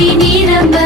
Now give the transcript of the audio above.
பசி நிரம்ப